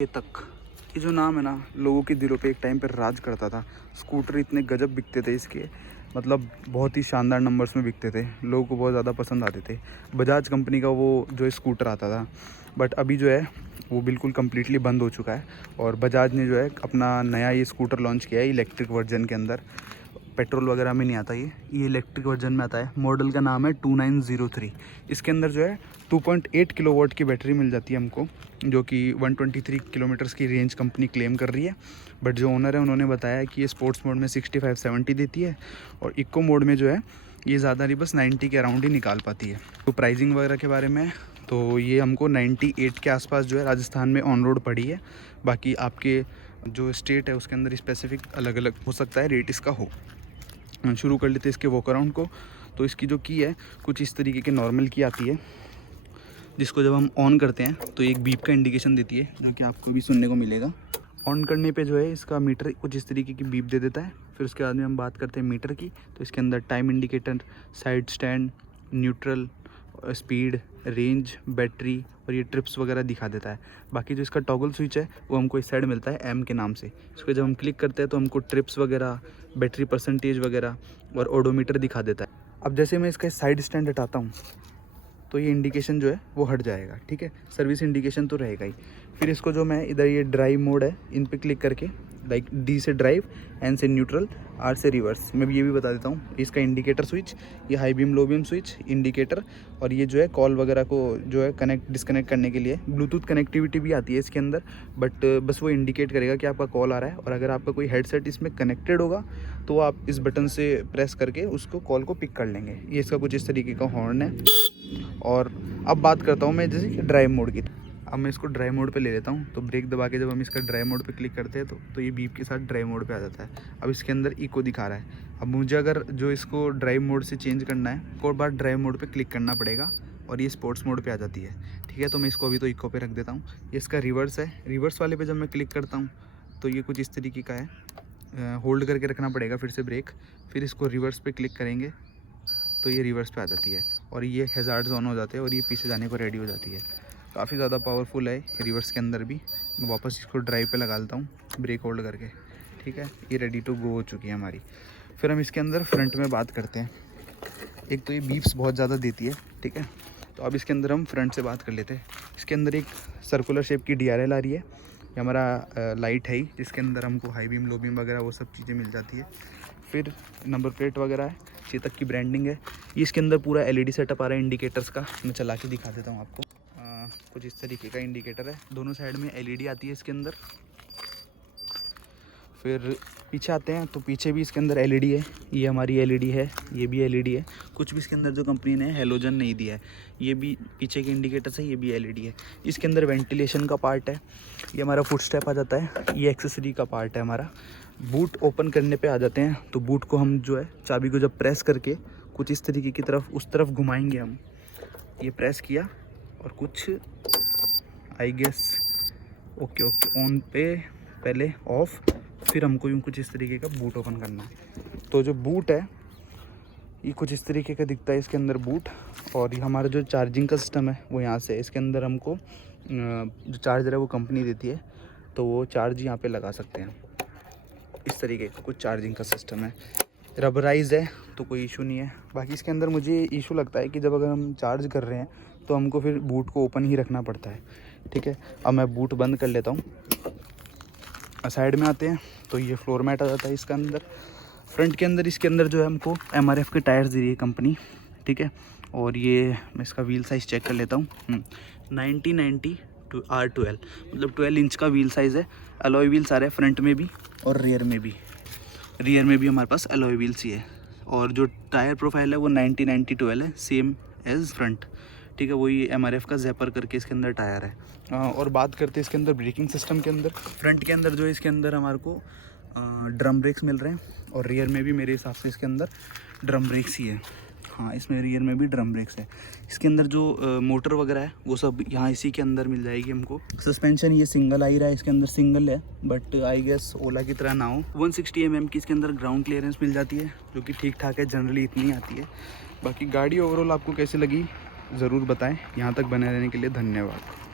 ये तक, ये जो नाम है ना, लोगों के दिलों पे एक टाइम पर राज करता था। स्कूटर इतने गजब बिकते थे इसके, मतलब बहुत ही शानदार नंबर्स में बिकते थे, लोगों को बहुत ज़्यादा पसंद आते थे। बजाज कंपनी का वो जो स्कूटर आता था, बट अभी जो है वो बिल्कुल कम्प्लीटली बंद हो चुका है। और बजाज ने जो है अपना नया ये स्कूटर लॉन्च किया है इलेक्ट्रिक वर्जन के अंदर। पेट्रोल वगैरह में नहीं आता ये इलेक्ट्रिक वर्जन में आता है। मॉडल का नाम है 2903। इसके अंदर जो है 2.8 किलोवाट की बैटरी मिल जाती है हमको, जो कि 123 किलोमीटर्स की रेंज कंपनी क्लेम कर रही है। बट जो ओनर है उन्होंने बताया कि ये स्पोर्ट्स मोड में 65-70 देती है, और इको मोड में जो है ये ज़्यादा नहीं, बस 90 के अराउंड ही निकाल पाती है। तो प्राइसिंग वगैरह के बारे में तो ये हमको 98 के आसपास जो है राजस्थान में ऑन रोड पड़ी है। बाकी आपके जो स्टेट है उसके अंदर स्पेसिफिक अलग अलग हो सकता है रेट इसका हो। शुरू कर लेते हैं इसके वॉक अराउंड को। तो इसकी जो की है कुछ इस तरीके की नॉर्मल की आती है, जिसको जब हम ऑन करते हैं तो एक बीप का इंडिकेशन देती है, जो कि आपको भी सुनने को मिलेगा। ऑन करने पे जो है इसका मीटर कुछ इस तरीके की बीप दे देता है। फिर उसके बाद में हम बात करते हैं मीटर की, तो इसके अंदर time indicator, side stand, neutral, speed, range, battery और ये ट्रिप्स वगैरह दिखा देता है। बाकी जो इसका टॉगल स्विच है वो हमको इस साइड मिलता है एम के नाम से। इसको जब हम क्लिक करते हैं तो हमको ट्रिप्स वगैरह, बैटरी परसेंटेज वगैरह और ओडोमीटर दिखा देता है। अब जैसे मैं इसका साइड स्टैंड हटाता हूँ तो ये इंडिकेशन जो है वो हट जाएगा, ठीक है। सर्विस इंडिकेशन तो रहेगा ही। फिर इसको जो मैं इधर ये ड्राइव मोड है, इन पे क्लिक करके लाइक डी से ड्राइव, एन से न्यूट्रल, आर से रिवर्स। मैं ये भी बता देता हूँ, इसका इंडिकेटर स्विच, ये high beam low beam switch indicator, और ये जो है कॉल वगैरह को जो है कनेक्ट डिस्कनेक्ट करने के लिए ब्लूटूथ कनेक्टिविटी भी आती है इसके अंदर। बट बस वो इंडिकेट करेगा कि आपका कॉल आ रहा है, और अगर आपका कोई हेडसेट इसमें कनेक्टेड होगा तो आप इस बटन से प्रेस करके उसको कॉल को पिक कर लेंगे। ये इसका कुछ इस तरीके का हॉर्न है। और अब बात करता हूँ मैं जैसे ड्राइव मोड की। अब मैं इसको ड्राइव मोड पे ले लेता हूँ, तो ब्रेक दबा के जब हम इसका ड्राइव मोड पे क्लिक करते हैं तो ये बीप के साथ ड्राइव मोड पे आ जाता है। अब इसके अंदर इको दिखा रहा है। अब मुझे अगर जो इसको ड्राइव मोड से चेंज करना है, एक और बार ड्राइव मोड पे क्लिक करना पड़ेगा और ये स्पोर्ट्स मोड पे आ जाती है, ठीक है। तो मैं इसको अभी तो इको पे रख देता हूँ। ये इसका रिवर्स है। रिवर्स वाले पे जब मैं क्लिक करता हूँ तो ये कुछ इस तरीके का है। होल्ड करके रखना पड़ेगा फिर से ब्रेक, फिर इसको रिवर्स पे क्लिक करेंगे तो ये रिवर्स पे आ जाती है, और ये हैज़ार्ड्स ऑन हो जाते हैं और ये पीछे जाने को रेडी हो जाती है। काफ़ी ज़्यादा पावरफुल है रिवर्स के अंदर भी। मैं वापस इसको ड्राइव पे लगा लेता हूँ ब्रेक होल्ड करके, ठीक है। ये रेडी टू गो हो चुकी है हमारी। फिर हम इसके अंदर फ्रंट में बात करते हैं। एक तो ये बीप्स बहुत ज़्यादा देती है, ठीक है। तो अब इसके अंदर हम फ्रंट से बात कर लेते हैं। इसके अंदर एक सर्कुलर शेप की DRL आ रही है। ये हमारा लाइट है ही, जिसके अंदर हमको हाई बीम लो बीम वगैरह वो सब चीज़ें मिल जाती है। फिर नंबर प्लेट वगैरह है, चेतक की ब्रांडिंग है। ये इसके अंदर पूरा LED सेटअप आ रहा है इंडिकेटर्स का। मैं चला के दिखा देता हूँ आपको। कुछ इस तरीके का इंडिकेटर है, दोनों साइड में LED आती है इसके अंदर। फिर पीछे आते हैं तो पीछे भी इसके अंदर LED है। ये हमारी LED है, ये भी LED है। कुछ भी इसके अंदर जो कंपनी ने हेलोजन नहीं दिया है। ये भी पीछे के इंडिकेटर्स है, ये भी LED है। इसके अंदर वेंटिलेशन का पार्ट है। ये हमारा फुट स्टेप आ जाता है। ये एक्सेसरी का पार्ट है हमारा। बूट ओपन करने पे आ जाते हैं तो बूट को हम जो है चाबी को जब प्रेस करके कुछ इस तरीके की तरफ उस तरफ घुमाएंगे हम। ये प्रेस किया और कुछ आई गेस ओके ऑन पे पहले ऑफ, फिर हमको यूँ कुछ इस तरीके का बूट ओपन करना है। तो जो बूट है ये कुछ इस तरीके का दिखता है इसके अंदर बूट। और ये हमारा जो चार्जिंग का सिस्टम है वो यहाँ से है। इसके अंदर हमको जो चार्जर है वो कंपनी देती है, तो वो चार्ज यहाँ पे लगा सकते हैं। इस तरीके का कुछ चार्जिंग का सिस्टम है। रबराइज है तो कोई इशू नहीं है। बाकी इसके अंदर मुझे इशू लगता है कि जब अगर हम चार्ज कर रहे हैं तो हमको फिर बूट को ओपन ही रखना पड़ता है, ठीक है। अब मैं बूट बंद कर लेता हूँ। साइड में आते हैं तो ये फ्लोर मैट आ जाता है इसके अंदर। फ्रंट के अंदर इसके अंदर जो है हमको MRF के टायर्स दे रही है कंपनी, ठीक है। और ये मैं इसका व्हील साइज़ चेक कर लेता हूँ। 90 टू R12, मतलब 12 इंच का व्हील साइज़ है। अलॉय व्हील्स आ रहे हैं फ्रंट में भी और रियर में भी। रियर में भी हमारे पास अलॉय व्हील्स ही है। और जो टायर प्रोफाइल है वो 90-90-12 है, सेम एज़ फ्रंट, ठीक है। वही MRF का ज़ैपर करके इसके अंदर टायर है। और बात करते हैं इसके अंदर ब्रेकिंग सिस्टम के अंदर। फ्रंट के अंदर जो है इसके अंदर हमारे को ड्रम ब्रेक्स मिल रहे हैं, और रियर में भी मेरे हिसाब से इसके अंदर ड्रम ब्रेक्स ही है। हाँ, इसमें रियर में भी ड्रम ब्रेक्स है। इसके अंदर जो मोटर वगैरह है वो सब यहाँ इसी के अंदर मिल जाएगी हमको। सस्पेंशन ये सिंगल आ ही रहा है, इसके अंदर सिंगल है, बट आई गेस ओला की तरह ना हो। 160 mm की इसके अंदर ग्राउंड क्लियरेंस मिल जाती है, जो कि ठीक ठाक है, जनरली इतनी आती है। बाकी गाड़ी ओवरऑल आपको कैसी लगी ज़रूर बताएं। यहाँ तक बने रहने के लिए धन्यवाद।